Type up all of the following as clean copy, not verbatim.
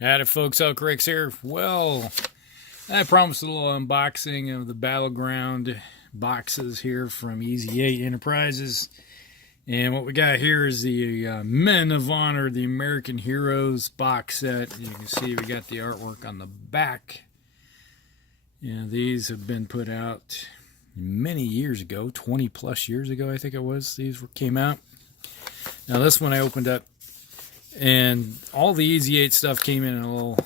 Howdy folks, Elk Ricks here. Well, I promised a little unboxing of the Battleground boxes here from Easy 8 Enterprises. And what we got here is the Men of Honor, the American Heroes box set. You can see we got the artwork on the back. These have been put out many years ago, 20 plus years ago I think it was, these came out. Now this one I opened up, and all the Easy 8 stuff came in a little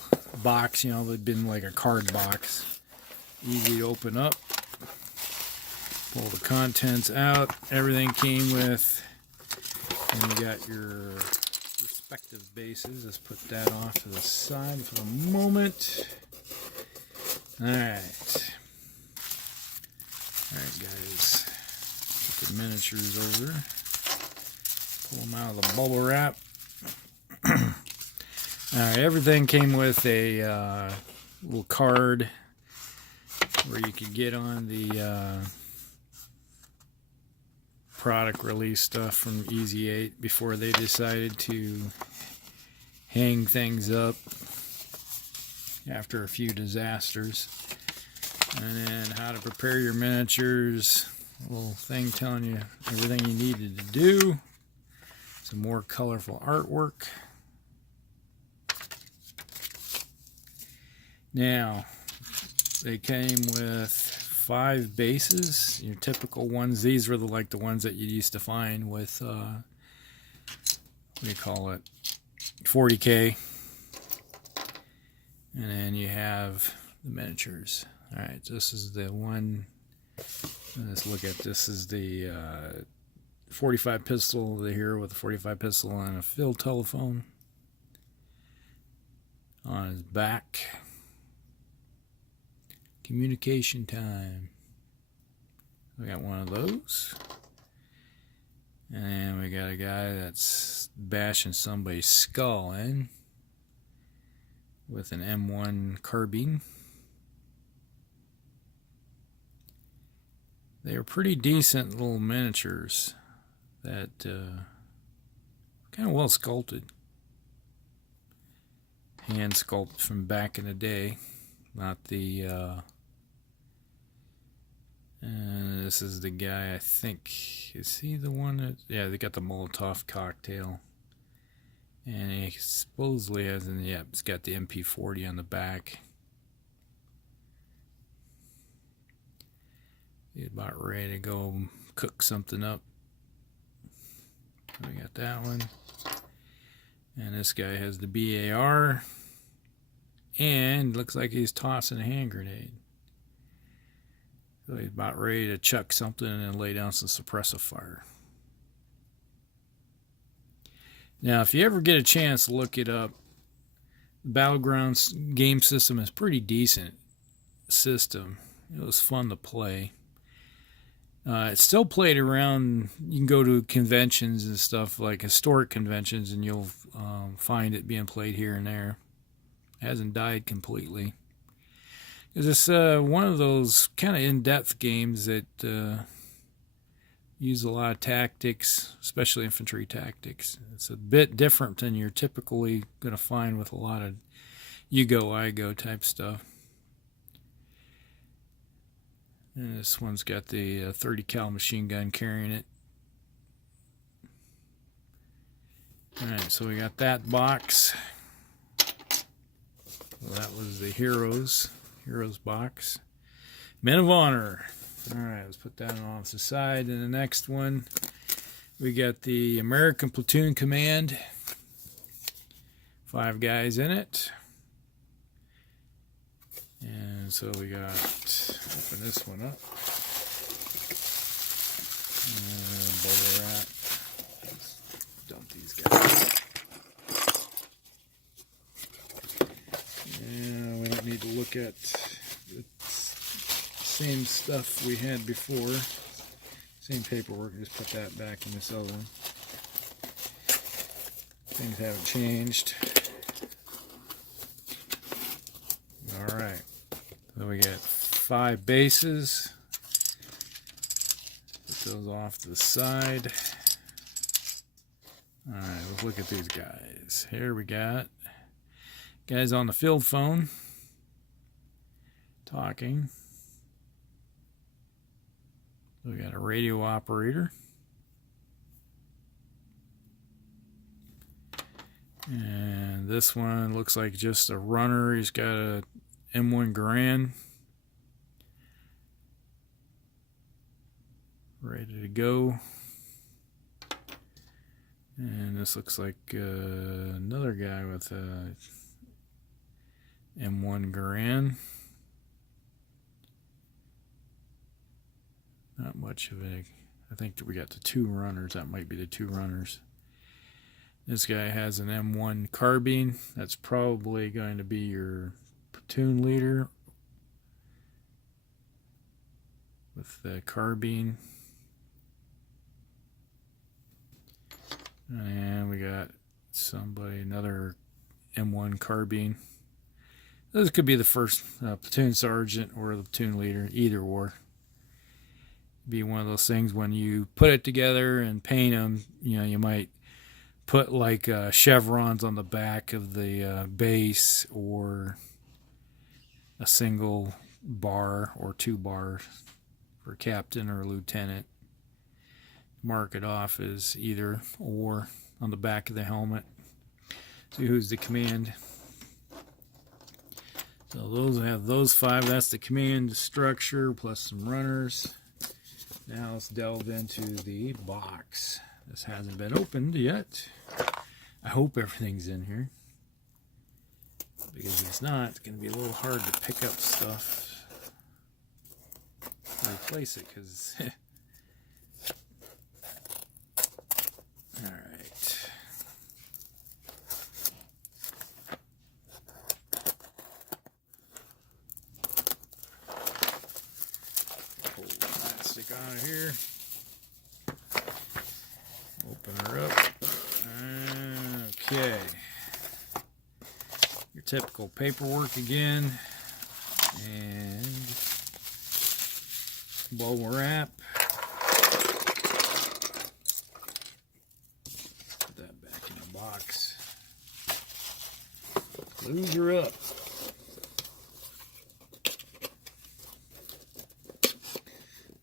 box, they'd been like a card box. Easy to open up. Pull the contents out. Everything came with, and you got your respective bases. Let's put that off to the side for the moment. Alright. Alright guys. Put the miniatures over. Pull them out of the bubble wrap. Alright, everything came with a little card where you could get on the product release stuff from Easy 8 before they decided to hang things up after a few disasters. And then how to prepare your miniatures, a little thing telling you everything you needed to do. Some more colorful artwork. Now, they came with 5 bases, your typical ones. These were like the ones that you used to find with, what do you call it, 40K. And then you have the miniatures. Alright, this is the one, let's look at this, is the 45 pistol, the hero with a 45 pistol and a field telephone on his back. Communication time. We got one of those. And we got a guy that's bashing somebody's skull in with an M1 carbine. They are pretty decent little miniatures that kind of well sculpted. Hand sculpt from back in the day. Not the this is the guy, I think, is he the one that, yeah, they got the Molotov cocktail, and he supposedly has, it's got the MP40 on the back. He's about ready to go cook something up. We got that one, and this guy has the BAR, and looks like he's tossing a hand grenade. So he's about ready to chuck something and then lay down some suppressive fire. Now, if you ever get a chance to look it up, the Battleground game system is a pretty decent system. It was fun to play. It's still played around. You can go to conventions and stuff, like historic conventions, and you'll find it being played here and there. It hasn't died completely. It's one of those kind of in-depth games that use a lot of tactics, especially infantry tactics. It's a bit different than you're typically going to find with a lot of you go, I go type stuff. And this one's got the 30 cal machine gun carrying it. Alright, so we got that box. Well, that was the Heroes box. Men of Honor. Alright, let's put that off the side. And the next one, we got the American Platoon Command. 5 guys in it. And so we got, open this one up. And bubble wrap. Let's dump these guys. Yeah, we don't need to look at the same stuff we had before. Same paperwork, just put that back in this other one. Things haven't changed. Alright, so we got 5 bases. Put those off to the side. Alright, let's look at these guys. Here we got Guy's on the field phone talking. We got a radio operator. And this one looks like just a runner. He's got a M1 Garand ready to go. And this looks like another guy with a M1 Garand. Not much of a... I think we got the two runners. That might be the two runners. This guy has an M1 carbine. That's probably going to be your platoon leader with the carbine. And we got somebody, another M1 carbine. This could be the first platoon sergeant or the platoon leader, either or. Be one of those things when you put it together and paint them, you know, you might put like chevrons on the back of the base, or a single bar or two bars for captain or lieutenant. Mark it off as either or on the back of the helmet. See who's the command. So those have those five. That's the command structure plus some runners. Now let's delve into the box. This hasn't been opened yet. I hope everything's in here, because if it's not, it's going to be a little hard to pick up stuff and replace it, because alright. Pull the plastic out of here. Open her up. Okay. Your typical paperwork again. And bubble wrap. Put that back in the box. Close her up.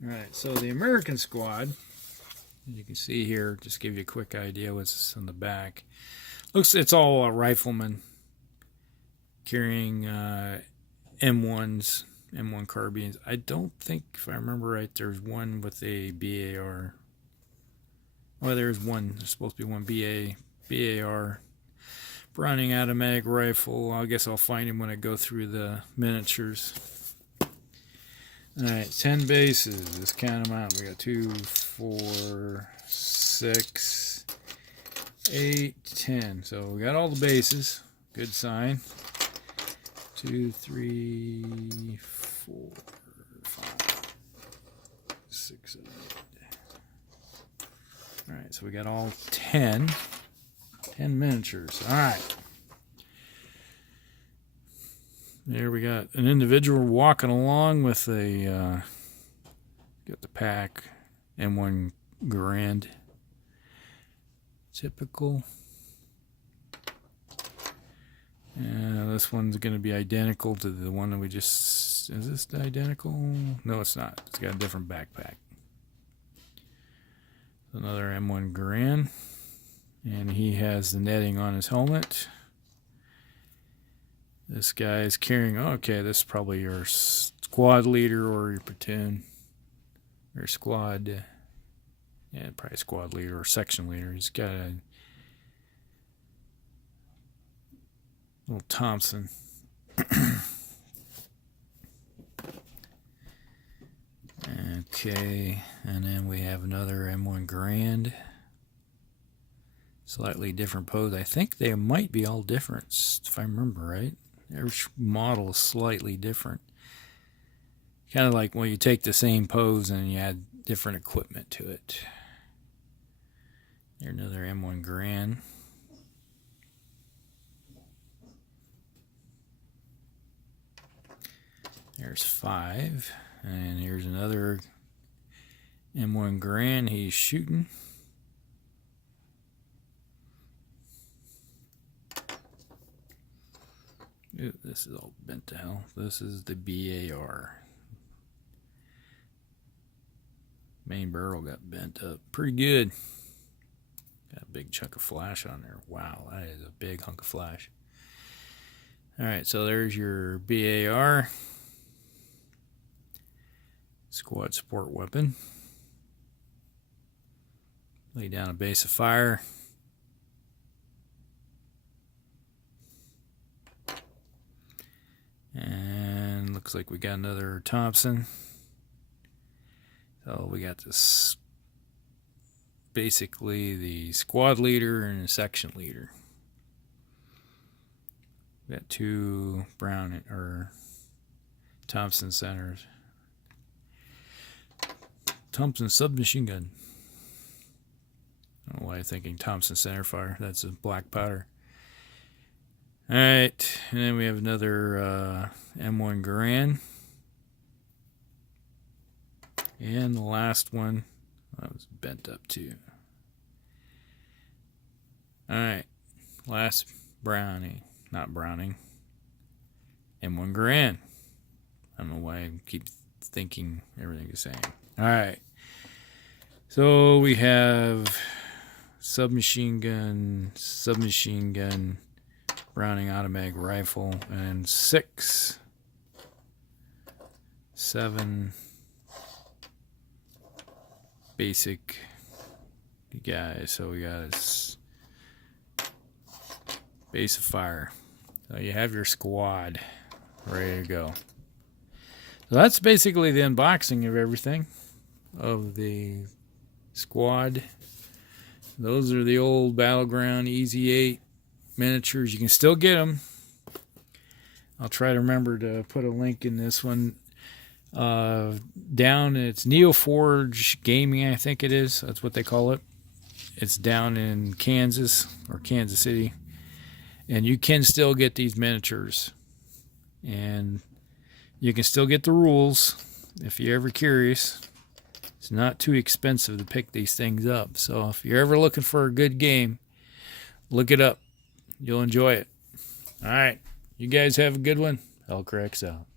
Alright, so the American squad, as you can see here, just give you a quick idea what's on the back. It's all riflemen carrying M1s, M1 carbines. I don't think, if I remember right, there's one with a BAR. Well, there's one. There's supposed to be one BAR Browning automatic rifle. I guess I'll find him when I go through the miniatures. Alright, 10 bases. Let's count them out. We got 2, 4, 6, 8, 10. So we got all the bases. Good sign. 2, 3, 4, 5, 6, 8. Alright, so we got all 10 miniatures. Alright. There we got an individual walking along with a, got the pack, M1 Garand. Typical. And this one's going to be identical to the one that we just... Is this identical? No, it's not. It's got a different backpack. Another M1 Garand. And he has the netting on his helmet. This guy is carrying... Okay, this is probably your squad leader or your platoon. Or squad... Yeah, probably squad leader or section leader. He's got a little Thompson. Okay, and then we have another M1 Garand. Slightly different pose. I think they might be all different, if I remember right. Every model is slightly different. Kind of like when you take the same pose and you add different equipment to it. Here's another M1 Garand. There's 5. And here's another M1 Garand. He's shooting. Ooh, this is all bent to hell. This is the BAR. Main barrel got bent up pretty good. Got a big chunk of flash on there. Wow, that is a big hunk of flash. Alright, so there's your BAR. Squad support weapon. Lay down a base of fire. And looks like we got another Thompson. So we got this, basically the squad leader and a section leader. We got two Brown or Thompson centers. Thompson submachine gun. I don't know why I'm thinking Thompson centerfire. That's a black powder. Alright, and then we have another M1 Garand. And the last one, that was bent up too. Alright, last Browning, not Browning, M1 Garand. I don't know why I keep thinking everything the same. Alright, so we have submachine gun, Browning automatic rifle, and 6, 7 basic guys. So we got a base of fire. So you have your squad ready to go. So that's basically the unboxing of everything of the squad. Those are the old Battleground Easy 8 miniatures. You can still get them. I'll try to remember to put a link in this one. Down, it's Neoforge Gaming, I think it is. That's what they call it. It's down in Kansas or Kansas City. And you can still get these miniatures. And you can still get the rules if you're ever curious. It's not too expensive to pick these things up. So if you're ever looking for a good game, look it up. You'll enjoy it. All right. You guys have a good one. Elcrex out.